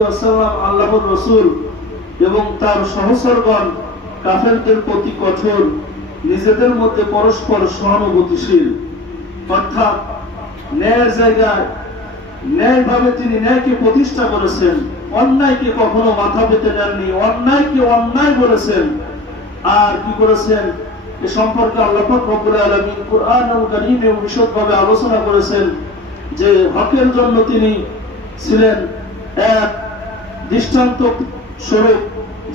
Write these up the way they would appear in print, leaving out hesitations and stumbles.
আল্লাহর রাসূল এবং তার সহচরগণ কাফেরদের প্রতি কঠোর, নিজেদের মধ্যে পরস্পর সহানুভূতিশীল, অর্থাৎ ন্যায়ের জায়গায় ন্যায়ভাবে তিনি ন্যায়কে প্রতিষ্ঠা করেছেন, অন্যায়কে কখনো মাথা পেতে নেননি, অন্যায়কে অন্যায় বলেছেন। আর কি করেছেন এ সম্পর্কে আল্লাহ পাক রব্বুল আলামিন কুরআনুল কারীমে বিশদভাবে আলোচনা করেছেন যে হকের জন্য তিনি ছিলেন এক দৃষ্টান্ত স্বরূপ,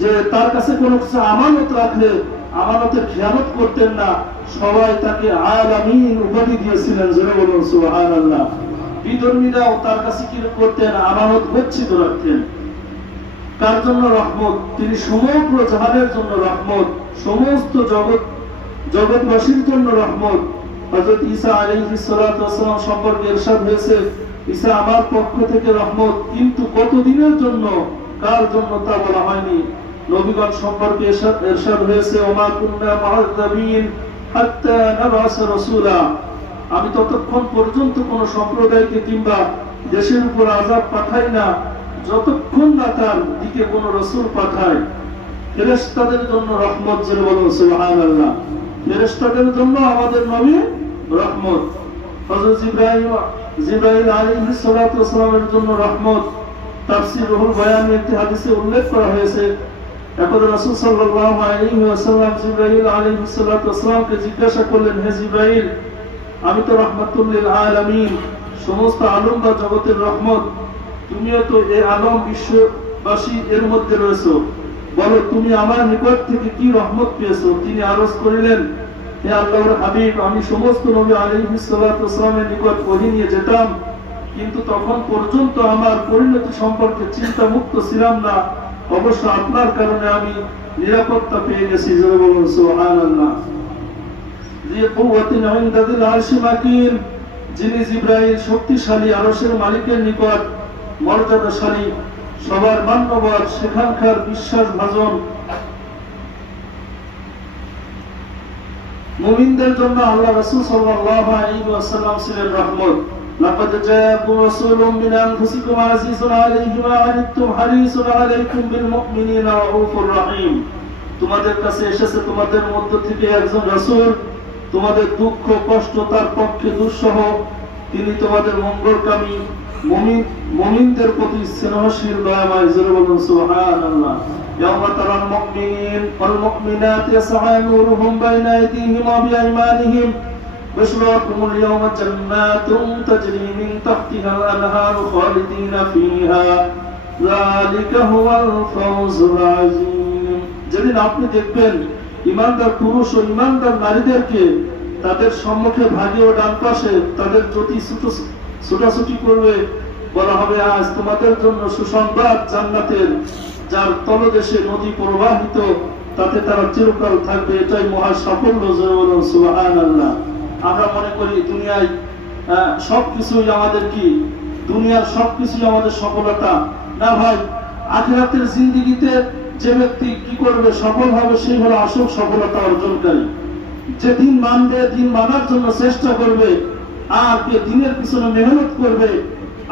যে তার কাছে কোনো কিছু আমানত রাখলে আমানতের খেয়ানত করতেন না, সবাই তাকে আল আমিন উপাধি দিয়েছিলেন। জোরে বলুন সুবহানাল্লাহ। বিধর্মীরাও তার কাছে কি করতেন? আমানত গচ্ছিত রাখতেন। কার জন্য রহমত? তিনি সমগ্র জাহানের জন্য রহমত, সমস্ত জগৎবাসীর জন্য রহমত। হযরত ঈসা আলাইহিস সালাতু ওয়াস সালাম সম্পর্কে ইরশাদ হয়েছে, ঈসা আমার পক্ষ থেকে রহমত, কিন্তু কতদিনের জন্য, কার জন্য তা বলা হয়নি। নবীগণ সম্পর্কে ইরশাদ হয়েছে, ওমা কুননা মুআযযাবিন হাত্তা নাবআসা রাসূলা, আমি ততক্ষণ পর্যন্ত কোন সম্প্রদায়কে কিংবা দেশের উপর আযাব পাঠাই না যতক্ষণ না তার দিকে কোন রাসূল পাঠায়। ফেরেশতাদের জন্য রহমত, যেন বলুন সুবহানাল্লাহ। ফেরেশতাদের জন্য আমাদের নবী রহমত। হযরত জিবরাইল আলাইহিস সালাতু ওয়াস সালামের জন্য রহমত। তাফসীর রুহুল বয়ানে একটি হাদিসে উল্লেখ করা হয়েছে, একদা রাসূল সাল্লাল্লাহু আলাইহি ওয়াসাল্লাম জিবরাইল আলাইহিস সালাতু ওয়াস সালামকে জিজ্ঞাসা করলেন, হে জিবরাইল, আমি তো রাহমাতুল লিল আলামিন, সমস্ত আলম বা জগতের রহমত, তুমিও তো এই আলম বিশ্ববাসী এর মধ্যে রয়েছো, বলো তুমি আমার নিকট থেকে কি রহমত পেয়েছো? তিনি আরজ করিলেন, হে আল্লাহর হাবিব, আমি সমস্ত নবী আলাইহিস সালাতু ওয়াস সালামের নিকট ওহী নিয়ে যেতাম, কিন্তু তখন পর্যন্ত আমার পরিণতি সম্পর্কে চিন্তা মুক্ত ছিলাম না। অবশ্য আপনার কারণে আমি নিরাপত্তা পেয়ে গেছি। জোরে বলুন সুবহানাল্লাহ। যে কুওয়াতিন ইনদা যিল আরশি মাকিন, যিনি জিবরাইল শক্তিশালী আরশের মালিকের নিকট মর্যাদাশালী, সবার মান্যবর, সেখানকার বিশ্বাসভাজন। মুমিনদের জন্য আল্লাহ রাসূল সাল্লাল্লাহু আলাইহি ওয়াসাল্লাম ছিলেন রহমত। লাকাদ জাআকুম রাসূলুম মিন আনফুসিকুম আযীযুন আলাইহি মা আনিতুম হারিসুন আলাইকুম বিল মুমিনিনা রাউফুর রহিম, তোমাদের কাছে এসেছে তোমাদের মধ্য থেকে একজন রাসূল, তোমাদের দুঃখ কষ্ট তার পক্ষে দুঃসহ, তিনি তোমাদের মঙ্গলকামী, মুমিনদের প্রতি স্নেহশীল, দয়াময়। জোরে বলুন সুবহানাল্লাহ। ইয়াওমা তারাল মুমিনিন ওয়াল মুমিনাতি ইয়াসআ নূরুহুম বাইনা আইদিহিম ওয়া বিআইমানিহিম, বুশরাকুমুল ইয়াওমা জান্নাতুন তাজরি মিন তাহতিহাল আনহারু খালিদিনা ফিহা, যালিকা হুয়াল ফাওজুল আযীম। যেদিন আপনি দেখবেন ঈমানদার পুরুষ ও ঈমানদার নারীদেরকে তাদের সম্মুখে ভাগে ও ডান পাশে তাদের জ্যোতি ছুটাছুটি করবে, বলা হবে, আজ তোমাদের জন্য সুসংবাদ জান্নাতের, যার তলদেশে নদী প্রবাহিত, তাতে তারা চিরকাল থাকবে। এটাই মহা সাফল্য। জোরে বলুন সুবহানাল্লাহ। আমরা মনে করি দুনিয়ায় সবকিছুই আমাদের কি, দুনিয়ার সবকিছুই আমাদের সফলতা। না ভাই, আখিরাতের জিন্দেগিতে যে ব্যক্তি কি করবে, সফল হবে, সেই হলো আসল সফলতা অর্জনকারী। যে দিন মানবে, দিন মানার জন্য চেষ্টা করবে, আর কে দিনের পিছনে মেহনত করবে,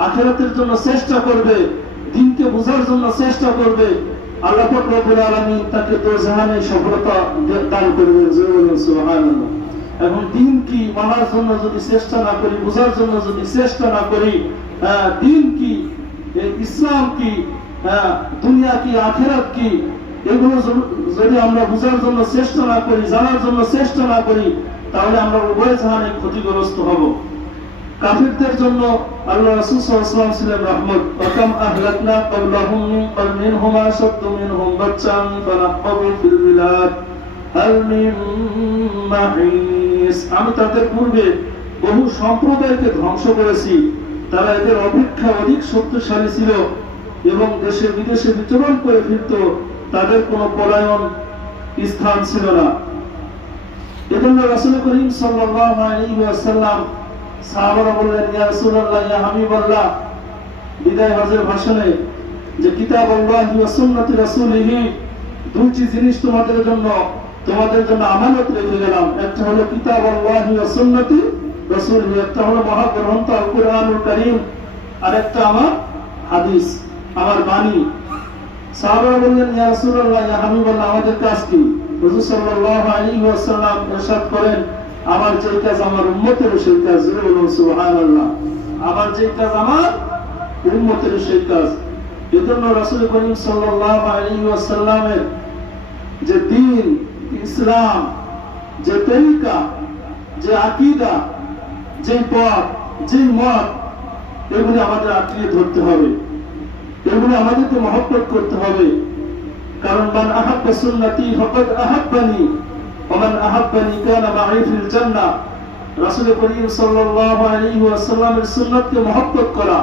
আখিরাতের জন্য চেষ্টা করবে, দিনকে বোঝার জন্য চেষ্টা করবে, আল্লাহ পাক রব্বুল আলামিন তাকে দোজাহানে সফলতা দান করবে। সুবহানাল্লাহ। এখন দিন কি মানার জন্য যদি চেষ্টা না করি, বোঝার জন্য যদি চেষ্টা না করি, দিন কি, ইসলাম কি, দুনিয়া কি, আখিরাত কি, এগুলো যদি আমরা বোঝার জন্য চেষ্টা না করি, জানার জন্য চেষ্টা না করি, তাহলে আমরা উভয় জাহানে ক্ষতিগ্রস্ত হব। কাফিরদের জন্য আল্লাহ রাসূল সাল্লাল্লাহু আলাইহি ওয়াসাল্লাম ছিলেন রহমত। ওয়াকাম আহলাকনা ক্বাবলাহুম মিন কারনিন হুম আশাদ্দু মিনহুম বাতশান ফানাক্কাবু ফিল বিলাদ হাল মিন মাহিস, আমি তাদের পূর্বে বহু সম্প্রদায়কে ধ্বংস করেছি, তারা এদের অপেক্ষা অধিক শক্তিশালী ছিল এবং দেশে বিদেশে বিচরণ করে ফিরত, তাদের কোনো পলায়ন স্থান ছিল না। এজন্য রাসূল করিম সাল্লাল্লাহু আলাইহি ওয়াসাল্লাম, সাহাবারা বললেন, ইয়া রাসূলুল্লাহ, ইয়া হাবিবাল্লাহ, বিদায় হজের ভাষণে, যে কিতাবুল্লাহি ওয়া সুন্নতি রাসূলিহি, দুটি জিনিস তোমাদের জন্য আমানত রেখে গেলাম। একটা হলো কিতাবুল্লাহি ওয়া সুন্নতি রাসূলিহি, একটা হলো মহাগ্রন্থ আল কুরআনুল কারীম, আর একটা আমার হাদিস। আমার বাণী। সাহাবারা বললেন, ইয়া রাসূলুল্লাহ, ইয়া হাবিবাল্লাহ, আমাদের কাজ কি? হুজুর সাল্লাল্লাহু আলাইহি ওয়াসাল্লাম ইরশাদ করেন, আমার যে কাজ আমার উম্মতের সেই কাজ। বলুন সুবহানাল্লাহ। আমার যে কাজ আমার উম্মতের সেই কাজ। এজন্য রাসূল করিম সাল্লাল্লাহু আলাইহি ওয়াসাল্লামের যে দ্বীন, ইসলাম, যে তরিকা, যে আকীদা, যে পথ, যে মত, এগুলি আমাদের আঁকড়িয়ে ধরতে হবে, এগুলি আমাদেরকে মহব্বত করতে হবে। কারণ মান আহাব্বা সুন্নতি ফাকাদ আহাব্বানি ওয়া মান আহাব্বানি কানা মা'i ফিল জান্নাহ। রাসূল করিম সাল্লাল্লাহু আলাইহি ওয়াসাল্লামের সুন্নাতকে মহব্বত করা,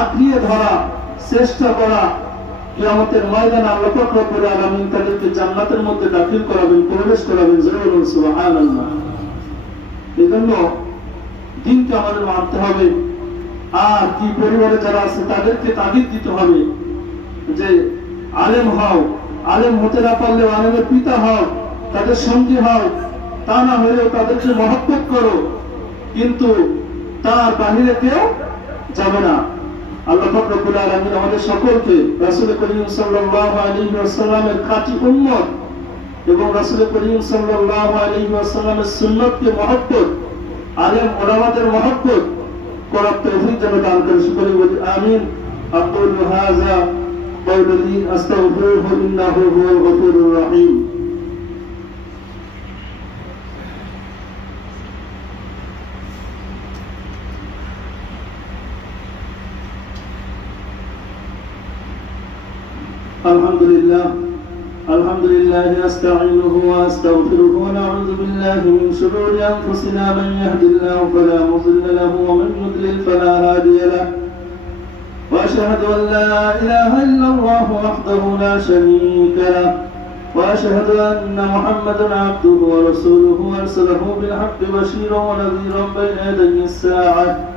আঁকড়িয়ে ধরা, চেষ্টা করা, কিয়ামতের ময়দানে আল্লাহ পাক রব্বুল আলামিন তাদেরকে জান্নাতের মধ্যে দাখিল করাবেন, প্রবেশ করাবেন। বলুন সুবহানাল্লাহ। এজন্য দ্বীনকে আমাদের মানতে হবে। আর কি পরিবারে যারা আছে তাদেরকে তাগিদ দিতে হবে যে আলেম হও, আলেম হতে না পারলেও আলেমের পিতা হও, তাদের সঙ্গী হও, তা না হলেও তাদেরকে মহব্বত করো, কিন্তু তার বাহিরে কেউ যাবে না। আল্লাহ পাক রব্বুল আলামিন আমাদের সকলকে রাসূল করিম সাল্লাল্লাহু আলাইহি ওয়াসাল্লামের খাঁটি উম্মত এবং রাসূল করিম সাল্লাল্লাহু আলাইহি ওয়াসাল্লামের সুন্নাতকে মহব্বত, আলেম ওলামাদের মহব্বত করার তৌফিক যেন দান করেন। সকলে বলি আমিন। আকুলু হাযা قولي أستغفره إنه هو الغفور الرحيم. الحمد لله نستعينه وأستغفره ونعوذ بالله من شرور أنفسنا. من يهد الله فلا مضل له ومن يضلل فلا هادي له. وأشهد أن لا إله إلا الله وحده لا شريك له. وأشهد أن محمدا عبده ورسوله أرسله بالحق بشيرا ونذيرا بين يدي الساعة.